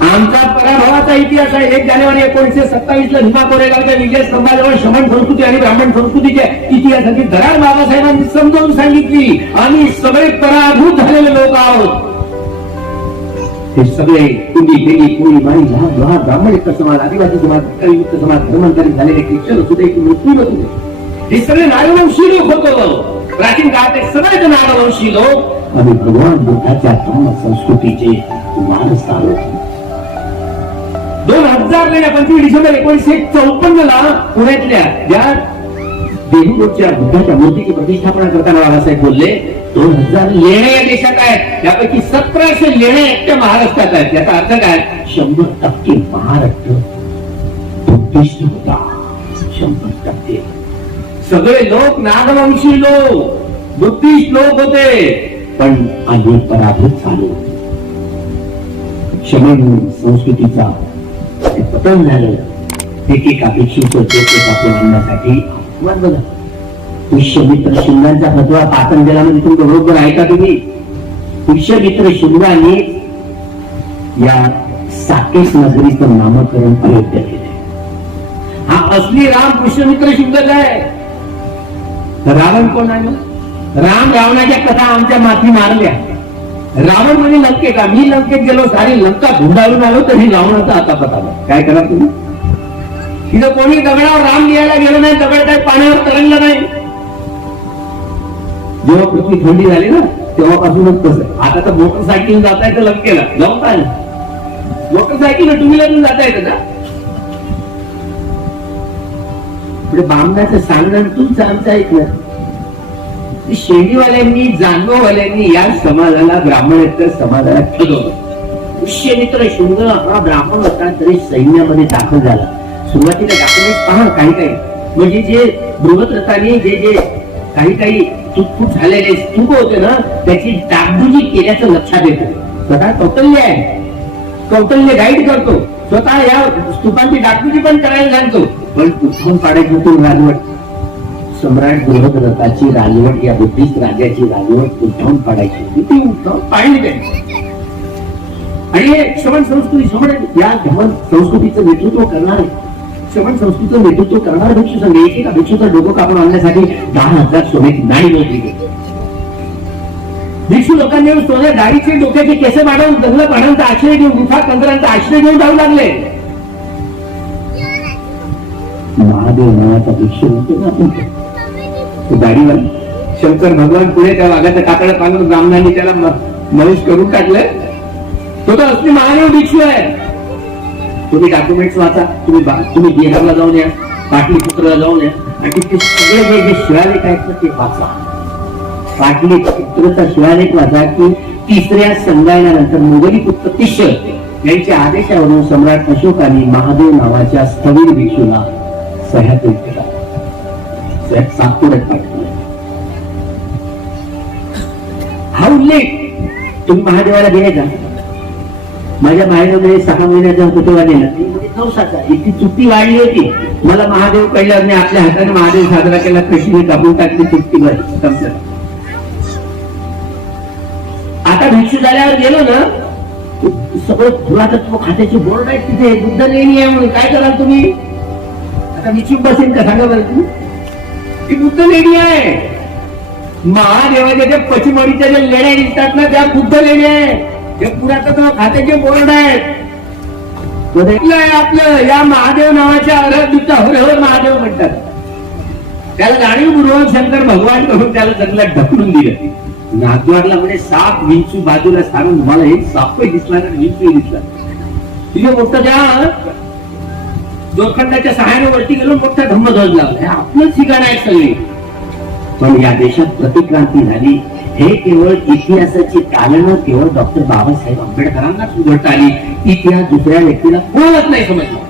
आमचा पराभवाचा इतिहास आहे. एक जानेवारी एकोणीशे सत्तावीस ला भीमा कोरेगावच्या विजय स्तंभाजवळ श्रमण संस्कृती आणि ब्राह्मण संस्कृतीच्या इतिहासाची दराड बाबासाहेबांनी समजावून सांगितली आम्ही सगळे पराभूत झालेले लोक आहोत. हे सगळे कुंडी बेली कोळी माई लहान लहान ब्राह्मण युक्त समाज आदिवासी समाज भिकारी युक्त समाज धर्मांतरित झालेले ख्रिश्चन असू दे की मुस्लिम असू दे हे सगळे नारवंशी लोक होतो. प्राचीन काळात हे सगळेच नागवंशी लोक. आणि भगवान बुद्धाच्या धर्म संस्कृतीचे वारसदार होते दोन हजार पंचवीस डिसेंबर एकोणीशे चौपन्न ला पुण्यातल्या ज्या देहूच्या बुद्धाच्या मूर्तीची प्रतिष्ठापना करताना बाबासाहेब बोलले दोन हजार लेण्या या देशात आहेत. त्यापैकी सतराशे लेण्या एकट्या महाराष्ट्रात आहेत. याचा अर्थ काय? शंभर टक्के महाराष्ट्र बुद्धिष्ट होता. शंभर टक्के. सगळे लोक नागवंशी लोक बुद्धिस्ट लोक होते. पण आम्ही पराभूत झालो. क्षमेन संस्कृतीचा ते पतन झालं. एक भिक्षूचं तेच आपल्या म्हणण्यासाठी अपमान बघा पुष्यमित्र शिंगांचा फतवा पातंजलामध्ये तुमचं बरोबर ऐका तुम्ही? पुष्यमित्र शिंगाने या साकेश नगरीचं नामकरण अयोध्या केले. हा असली राम पुष्यमित्र शिंगच आहे रावण कोण आहे राम रावणाच्या कथा आमच्या माथी मारल्या. रावण म्हणजे लंकेत का मी लंकेत गेलो सारी लंका धुंडाळून आलो तरी रावणाचा आता पता काय करा तुम्ही? तिथं कोणी दगडावर राम लिहायला गेलं नाही दगड काय पाण्यावर तरंगलं नाही. जेव्हा पृथ्वी थंडी झाली ना तेव्हापासूनच कसं आता तर मोटरसायकल जाता येतं लंकेला. जाऊन पाहिलं मोटरसायकल टू व्हीलर जाता येतं का म्हणजे बामणाचं सांगणं तुमचं आमचं ऐकलं शेंडीवाल्यांनी जानववाल्यांनी या समाजाला ब्राह्मणेतर समाजाला ठरवलं पुष्यमित्र शृंग हा ब्राह्मण होता तरी सैन्यामध्ये दाखल झाला. सुरुवातीला डॉक्युमेंट पहा काही काही. म्हणजे जे बृहत्रताने जे जे काही काही चुकफूट झालेले स्तूप होते ना त्याची डागडुजी केल्याचं लक्षात येतं. स्वतः कौटल्य आहे. कौटल्य गाईड करतो. स्वतः या स्तूपांची डागडुजी पण करायला जाणतो. पण उठून पाडायचं होतं राजवट? सम्राट बृहद्रथाची राजवट या बुद्धिस्ट राजाची राजवट उठवून पाडायची होती ती उठवून पाडली त्यांनी आणि हे श्रवण संस्कृती श्रवण या धमन संस्कृतीचं नेतृत्व करणारे श्रवण संस्कृतीचं नेतृत्व करणारे भिक्षू संघ एकेका भिक्षूचं डोकं कापून आणण्यासाठी दहा हजार सोने नाही नोकरी भिक्षू लोकांनी सोन्या गाडीचे डोक्याचे केस वाढवून दंगल पाण्याचा आश्रय घेऊन गुफा कंत्रांचा आश्रय घेऊन जाऊ लागले. महादेव नावाचा भिक्षू होतो ना गाडीवर शंकर भगवान पुढे त्या वाघाचं कातडा पाहून ब्राह्मणांनी त्याला मनुष्य करून टाकलं तो तर असली महादेव भिक्षू आहे. तुम्ही डॉक्युमेंट्स वाचा तुम्ही तुम्ही बिहारला जाऊन या पाटलीपुत्रला जाऊन या आणि ते सगळे जे जे शिळालेख आहेत ना ते वाचा. पाटलीपुत्रचा शिळालेख वाचा की तिसऱ्या संगायनानंतर मुघली पुत्र तिष्य. यांच्या आदेशावरून सम्राट अशोकाने महादेव नावाच्या स्थवीर भिक्षूला सह्याद्रीत केला. सह्यात सातपुड्यात उल्लेख तुम्ही महादेवाला द्यायचा माझ्या बाहेर सहा महिन्याचा होतो तेव्हा दिला नवसाचा इतकी चुट्टी वाढली होती. मला महादेव कळल्यावर मी आपल्या हाताने महादेव साजरा केला. कशी मी कापून टाकली चुट्टी संपलं. आता भिक्षू झाल्यावर गेलो ना सगळं पुरातत्व खात्याचे बोर्ड आहेत तिथे. बुद्ध लेणी आहे म्हणून काय कराल तुम्ही? आता विचूक बसेल का सांगा बरं तुम्ही? ती बुद्ध लेणी आहे. महादेवाच्या त्या पचिमडीच्या ज्या लेण्या दिसतात ना त्या बुद्ध लेण्या आहे हे पुरातत्व खात्याचे बोर्ड आहेत. आपलं? या महादेव नावाच्या अरबीचा हर हर महादेव म्हणतात. त्याला जाणीवपूर्वक शंकर भगवान करून त्याला जंगलात ढकलून दिलं. नागवाडला म्हणजे साप विंचू बाजूला सारून मला एक सापही दिसला आणि विंचूही दिसला. तिथे मोठं त्या दोरखंडाच्या सहाय्याने वरती गेलो मोठा धम्मध्वज लावला. हे आपलंच ठिकाण आहे सगळी. पण या देशात प्रतिक्रांती झाली. हे केवळ इतिहासाची कारणं केवळ डॉक्टर बाबासाहेब आंबेडकरांनाच उघडता आली. इतिहास दुसऱ्या व्यक्तीला कोणच नाही समजलं.